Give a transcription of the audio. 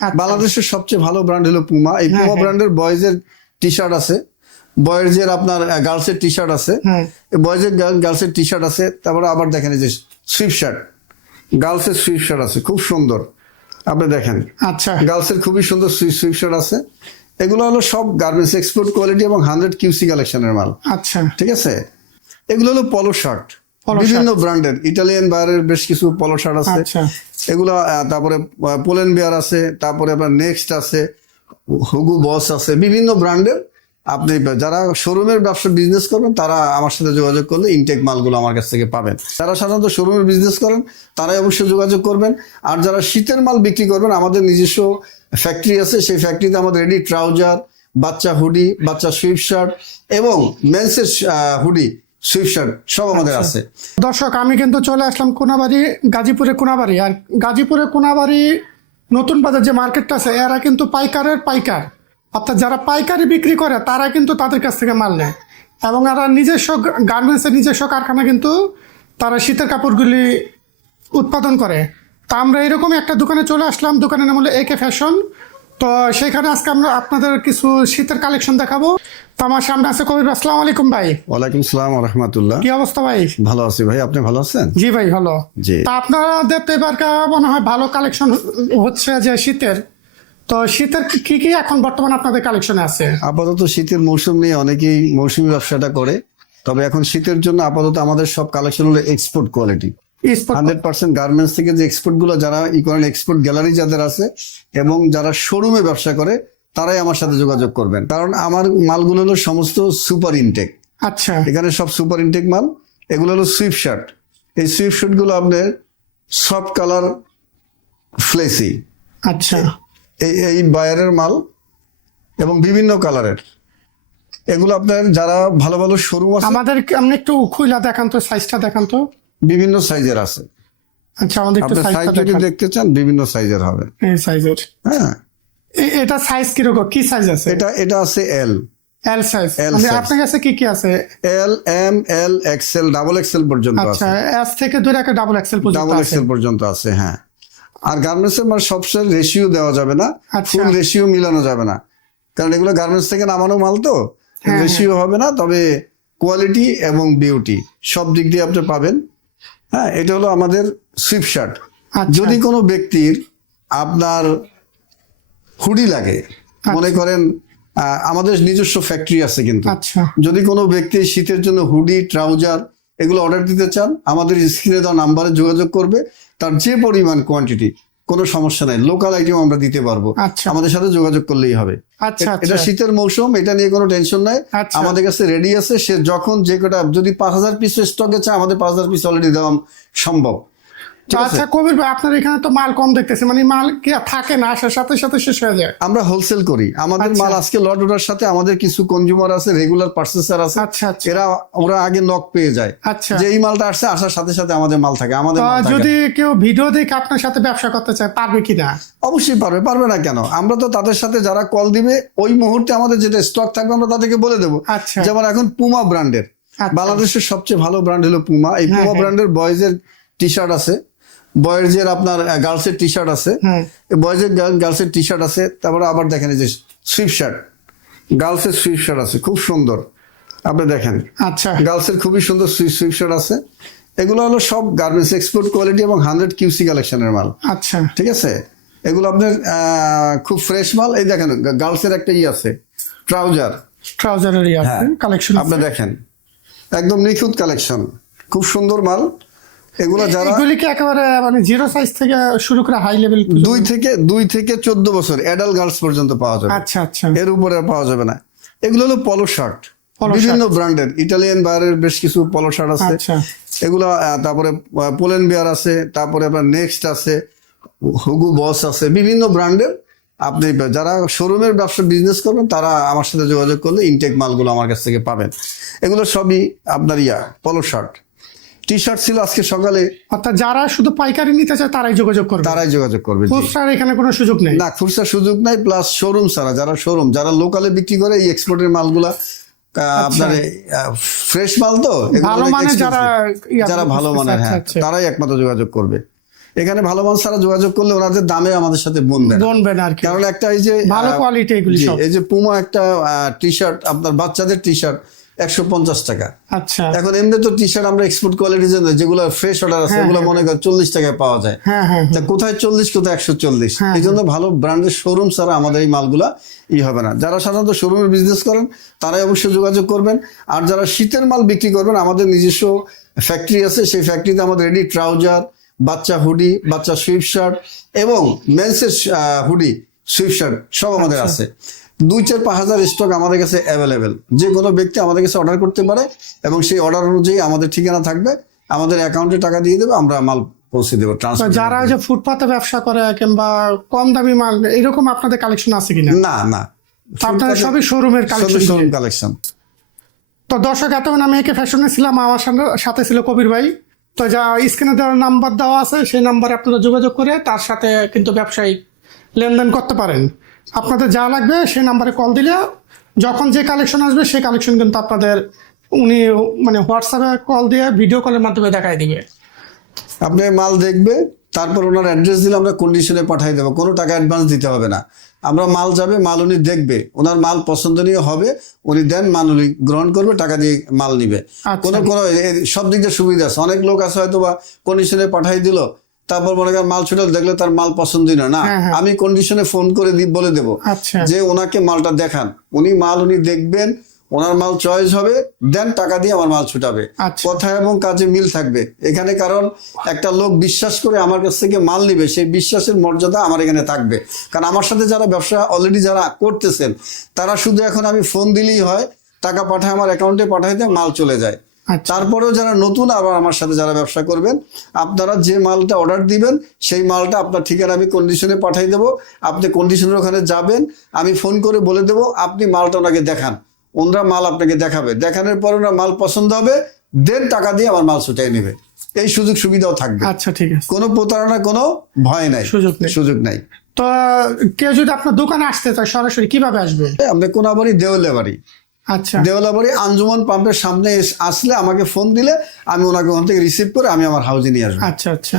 আচ্ছা। বাংলাদেশের সবচেয়ে ভালো ব্র্যান্ড হলো পুমা এই পুমা। ব্র্যান্ডের বয়েজের টি শার্ট আছে। বয়েজের আপনার গার্লসের টি শার্ট আছে। হুম। বয়েজের গার্লসের টি শার্ট আছে। তারপরে আবার দেখেন এই যে সুইপ শার্ট গার্লসের সুইপ শার্ট আছে। খুব সুন্দর। আপনি দেখেন। আচ্ছা। গার্লসের খুবই সুন্দর সুইপ শার্ট আছে। এগুলো হলো সব গার্মেন্টস এক্সপোর্ট কোয়ালিটি এবং হান্ড্রেড কিউসি কালেকশনের মাল। আচ্ছা। ঠিক আছে? এগুলো হলো পলো শার্ট বিভিন্ন ব্র্যান্ডের ইটালিয়ান বাইরের বেশ কিছু পলো শার্ট আছে। আচ্ছা। এগুলো তারপরে পোলেন বিয়ার আছে, তারপরে আপনার নেক্সট আছে হুগু বস আছে, বিভিন্ন ব্র্যান্ডের। আপনি যারা শোরুমের ব্যবসা বিজনেস করবেন, তারা আমার সাথে যোগাযোগ করলে ইনটেক মালগুলো আমার কাছ থেকে পাবেন। যারা সাধারণত শোরুমের বিজনেস করেন, তারাই অবশ্যই যোগাযোগ করবেন। আর যারা শীতের মাল বিক্রি করবেন, আমাদের নিজস্ব ফ্যাক্টরি আছে, সেই ফ্যাক্টরিতে আমাদের রেডি ট্রাউজার বাচ্চা হুডি বাচ্চা সুইফট শার্ট এবং মেন্সের হুডি সুইফট সব আমাদের আছে। দর্শক আমি কিন্তু চলে আসলাম কোনাবাড়ি গাজীপুরে কোনাবাড়ি। আর গাজীপুরে কোনাবাড়ি নতুন বাজার যে মার্কেটটা আছে এরা কিন্তু পাইকারের পাইকার। অর্থাৎ যারা পাইকারি বিক্রি করে তারা কিন্তু তাদের কাছ থেকে মাল নেয়। এবং এরা নিজস্ব গার্মেন্টসের নিজস্ব কারখানা কিন্তু তারা শীতের কাপড়গুলি উৎপাদন করে। তা আমরা এরকমই একটা দোকানে চলে আসলাম দোকানের নাম হলো একে ফ্যাশন। তো সেখানে আজকে আমরা আপনাদের কিছু শীতের কালেকশন দেখাবো। তো আমার সামনে আছে কবির। আসসালামু আলাইকুম ভাই। ওয়ালাইকুম সালাম রহমতুল্লাহ। কি অবস্থা ভাই? ভালো আছি ভাই আপনি ভালো আছেন? জি ভাই ভালো। জি। তা আপনাদের তো মনে হয় ভালো কালেকশন হচ্ছে যে শীতের। তো শীতের কি- কি এখন বর্তমানে আপনাদের কালেকশনে আছে? আপাতত শীতের মৌসুম নিয়ে অনেকেই মৌসুমী ব্যবসাটা করে। তবে এখন শীতের জন্য আপাতত আমাদের সব কালেকশন হলো export quality hundred percent garments থেকে যে এক্সপোর্টগুলো যারা ই করেন এক্সপোর্ট গ্যালারি যাদের আছে এবং যারা শোরুমে ব্যবসা করে তারাই আমার সাথে যোগাযোগ করবেন। কারণ আমার মালগুলো হলো সমস্ত সুপার ইনটেক। আচ্ছা। এখানে সব সুপার ইনটেক মাল এগুলো হলো সুইফট শার্ট। এই সুইফট শার্টগুলো আপনার সফট কালার ফ্লেসি। আচ্ছা। এই এই বায়ারের মাল এবং বিভিন্ন কালারের। এগুলো আপনার যারা ভালো ভালো শোরুম আছে আমাদের আপনি একটু খুইলা দেখান তো সাইজটা দেখান তো। বিভিন্ন সাইজের আছে। আচ্ছা আমাদের একটু সাইজ সাইজটা যদি দেখতে চান বিভিন্ন সাইজের হবে। এই সাইজের হ্যাঁ। এটা সাইজ কীরকম? কি সাইজ আছে? এটা এটা আছে এল এল সাইজ মানে আপনার কাছে কি কি আছে? L M L XL double XL পর্যন্ত আচ্ছা আছে। এস থেকে দুই একটা ডাবল এক্সেল পর্যন্ত ডাবল এক্সেল পর্যন্ত আছে হ্যাঁ। আর গার্মেন্টস এর মাল সবসময় রেশিও দেওয়া যাবে না আচ্ছা। ফুল রেশিও মিলানো যাবে না। কারণ এগুলো গার্মেন্টস থেকে নামানো মাল তো হ্যাঁ, রেশিও হবে না তবে কোয়ালিটি এবং বিউটি সব দিক দিয়ে আপনি পাবেন। হ্যাঁ এটা হলো আমাদের সুইপ শার্ট আচ্ছা। যদি কোনো ব্যক্তির আপনার হুডি লাগে। আচ্ছা। মনে করেন আহ, আমাদের নিজস্ব ফ্যাক্টরি আছে কিন্তু। আচ্ছা। যদি কোনো ব্যক্তি শীতের জন্য হুডি ট্রাউজার এগুলো অর্ডার দিতে চান আমাদের স্ক্রিনে দেওয়া নাম্বারে যোগাযোগ করবে। তার যে পরিমাণ কোয়ান্টিটি কোনো সমস্যা নাই। লোকাল আইটেম আমরা দিতে পারব। আচ্ছা। আমাদের সাথে যোগাযোগ করলেই হবে। আচ্ছা এটা শীতের মৌসুম এটা নিয়ে কোনো টেনশন নাই। আমাদের কাছে রেডি আছে। সে যখন যে কটা যদি পাঁচ হাজার পিস স্টকে চায় আমাদের পাঁচ হাজার পিস অলরেডি দেওয়া সম্ভব। আচ্ছা কবির ভাই আপনার এখানে তো মাল কম দেখতেছি মানে মাল কি থাকে না আসার সাথে সাথে শেষ হয়ে যায়। আমরা হোলসেল করি। আমাদের আচ্ছা। মাল আজকে লট অর্ডার সাথে আমাদের কিছু কনজিউমার আছে রেগুলার পার্সেসার আছে। আচ্ছা আচ্ছা। এরা ওরা আগে নক পেয়ে যায়। আচ্ছা। যে এই মালটা আসছে আসার সাথে সাথে আমাদের মাল থাকে আমাদের যদি কেউ ভিডিও দেখে আপনার সাথে ব্যবসা করতে চায় পারবে কি না অবশ্যই পারবে পারবে না কেন? আমরা তো তাদের সাথে যারা কল দিবে ওই মুহূর্তে আমাদের যেটা স্টক থাকবে আমরা তাদেরকে বলে দেবো। আচ্ছা। যেমন এখন পুমা ব্র্যান্ডের। বাংলাদেশের সবচেয়ে ভালো ব্র্যান্ড হলো পুমা এই পুমা। ব্র্যান্ডের বয়েজের টি শার্ট আছে। বয়েজের আপনার গার্লসের টি শার্ট আছে বয়েজের গার্লসের টি শার্ট আছে তারপরে আবার দেখেন এই যে সুইফট শার্ট গার্লসের সুইফট শার্ট আছে খুব সুন্দর। আপনি দেখেন। আচ্ছা। গার্লসের খুবই সুন্দর সুইফট শার্ট আছে। এগুলো হলো সব গার্মেন্টস এক্সপোর্ট কোয়ালিটি এবং হান্ড্রেড কিউসি কালেকশনের মাল। আচ্ছা। ঠিক আছে? এগুলো আপনার খুব ফ্রেশ মাল। এই দেখেন গার্লসের একটা ই আছে ট্রাউজার ট্রাউজারের। কালেকশন আপনি দেখেন। একদম নিখুঁত কালেকশন খুব সুন্দর মাল। এগুলো যারা এগুলি কি একেবারে মানে জিরো সাইজ থেকে শুরু করে হাই লেভেল দুই থেকে দুই থেকে চোদ্দ বছর অ্যাডাল্ট গার্লস পর্যন্ত পাওয়া যাবে। আচ্ছা আচ্ছা। এর উপরে পাওয়া যাবে না। এগুলো হলো পলো শার্ট বিভিন্ন ব্র্যান্ডের ইটালিয়ান বাইরের বেশ কিছু পলো শার্ট আছে। আচ্ছা। এগুলো তারপরে পোলেন বিয়ার আছে তারপরে আপনার নেক্সট আছে হুগু বস আছে বিভিন্ন ব্র্যান্ডের আপনি যারা শোরুমের ব্যবসা বিজনেস করবেন তারা আমার সাথে যোগাযোগ করলে ইনটেক মালগুলো আমার কাছ থেকে পাবেন। এগুলো সবই আপনার ইয়া পলো শার্ট টি শার্ট ছিল আজকে সকালে। অর্থাৎ যারা শুধু পাইকারি নিতে চায় তারাই যোগাযোগ করবে। তারাই যোগাযোগ করবে খুচরার এখানে কোনো সুযোগ নেই। না খুচরা সুযোগ নাই প্লাস শোরুম ছাড়া যারা শোরুম যারা লোকালে বিক্রি করে এই এক্সপোর্টের মালগুলা আপনার ফ্রেশ মাল তো ভালো যারা যারা ভালো মানের আচ্ছা, হ্যাঁ আচ্ছা। তারাই একমাত্র যোগাযোগ করবে। এখানে ভালো মানুষ ছাড়া যোগাযোগ করলে ওনাদের দামে আমাদের সাথে বনবে বনবে না আর কি। কারণ একটা এই যে ভালো কোয়ালিটি এগুলি সব। এই যে পুমা একটা টি শার্ট আপনার বাচ্চাদের টি শার্ট একশো পঞ্চাশ টাকা। আচ্ছা। এখন এমনি তো টি শার্ট আমরা এক্সপোর্ট কোয়ালিটির জন্য যেগুলো ফ্রেশ অর্ডার আছে হ্যাঁ, ওগুলো মনে করেন চল্লিশ টাকায় পাওয়া যায়। হ্যাঁ হ্যাঁ তা কোথায় চল্লিশ কোথায় একশো চল্লিশ? হ্যাঁ, এই জন্য ভালো ব্র্যান্ডের শোরুম ছাড়া আমাদের এই মালগুলা ই হবে না। যারা সাধারণত শোরুমের বিজনেস করেন তারাই অবশ্যই যোগাযোগ করবেন। আর যারা শীতের মাল বিক্রি করবেন আমাদের নিজস্ব ফ্যাক্টরি আছে সেই ফ্যাক্টরিতে আমাদের রেডি ট্রাউজার বাচ্চা হুডি বাচ্চা সুইফট শার্ট এবং মেন্সের হুডি সুইফট শার্ট সব আমাদের আচ্ছা। আছে। দুই চার পাঁচ হাজার স্টক আমাদের কাছে অ্যাভেলেবেল যে কোনো ব্যক্তি আমাদের কাছে অর্ডার করতে পারে এবং সেই অর্ডার অনুযায়ী আমাদের ঠিকানা থাকবে। আমাদের অ্যাকাউন্টে টাকা দিয়ে দেবে আমরা মাল পৌঁছে দেবো যারা যে ফুটপাতে ব্যবসা করে কিংবা কম দামি মাল এরকম আপনাদের কালেকশন আছে কিনা? না না। তো আপনাদের সবই শোরুমের কালেকশন শোরুম কালেকশন তো দর্শক এতক্ষণ আমি একে ফ্যাশনে ছিলাম আমার সামনে- সাথে ছিল কবির ভাই। তো যা স্ক্রিনে দেওয়ার নাম্বার দেওয়া আছে সেই নাম্বারে আপনারা যোগাযোগ করে তার সাথে কিন্তু ব্যবসায়িক লেনদেন করতে পারেন। আপনাদের যা লাগবে সেই নাম্বারে কল দিলে যখন যে কালেকশন আসবে সেই কালেকশন কিন্তু আপনাদের উনি মানে হোয়াটসঅ্যাপে কল দিয়ে ভিডিও কলের মাধ্যমে দেখাই দিবে। আপনি মাল দেখবে তারপর ওনার অ্যাড্রেস দিলে আমরা কন্ডিশনে পাঠিয়ে দেবো। কোনো টাকা অ্যাডভান্স দিতে হবে না। আমরা মাল যাবে মাল উনি দেখবে। ওনার মাল পছন্দনীয় হবে উনি দেন মাল উনি গ্রহণ করবে টাকা দিয়ে মাল নিবে। আচ্ছা। কোনো কোনো সব দিক দিয়ে সুবিধা আছে। অনেক লোক আছে হয়তো বা কন্ডিশনে পাঠাই দিল তারপর মনে করেন মাল ছুটে দেখলে তার মাল পছন্দই না না হ্যাঁ, হ্যাঁ। আমি কন্ডিশনে ফোন করে বলে দেবো আচ্ছা। যে ওনাকে মালটা দেখান। উনি মাল উনি দেখবেন ওনার মাল চয়েস হবে দেন টাকা দিয়ে আমার মাল ছুটাবে। আচ্ছা। কথা এবং কাজে মিল থাকবে। এখানে কারণ একটা লোক বিশ্বাস করে আমার কাছ থেকে মাল নিবে সেই বিশ্বাসের মর্যাদা আমার এখানে থাকবে। কারণ আমার সাথে যারা ব্যবসা অলরেডি যারা করতেছেন তারা শুধু এখন আমি ফোন দিলেই হয় টাকা পাঠায় আমার অ্যাকাউন্টে পাঠাই দেয় মাল চলে যায়। তারপরেও যারা নতুন আবার আমার সাথে যারা ব্যবসা করবেন আপনারা যে মালটা অর্ডার দিবেন সেই মালটা আপনার ঠিকানা আমি কন্ডিশনে পাঠিয়ে দেবো। আপনি কন্ডিশনের ওখানে যাবেন আমি ফোন করে বলে দেবো আপনি মালটা ওনাকে দেখান। ওনারা মাল আপনাকে দেখাবে। দেখানোর পর ওনার মাল পছন্দ হবে দেন টাকা দিয়ে আমার মাল ছুটাই নেবে। এই সুযোগ সুবিধাও থাকবে। আচ্ছা ঠিক আছে। কোনো প্রতারণা কোনো ভয় নাই। সুযোগ নেই। সুযোগ নাই। তো কেউ যদি আপনার দোকানে আসতে চায় সরাসরি কীভাবে আসবে? আমরা কোনাবাড়ি দেওলে বাড়ি। আচ্ছা। দেওয়ালাবাড়ি আঞ্জুমান পাম্পের সামনে আসলে আমাকে ফোন দিলে আমি ওনাকে ওখান থেকে রিসিভ করে আমি আমার হাউজে নিয়ে আসব। আচ্ছা আচ্ছা।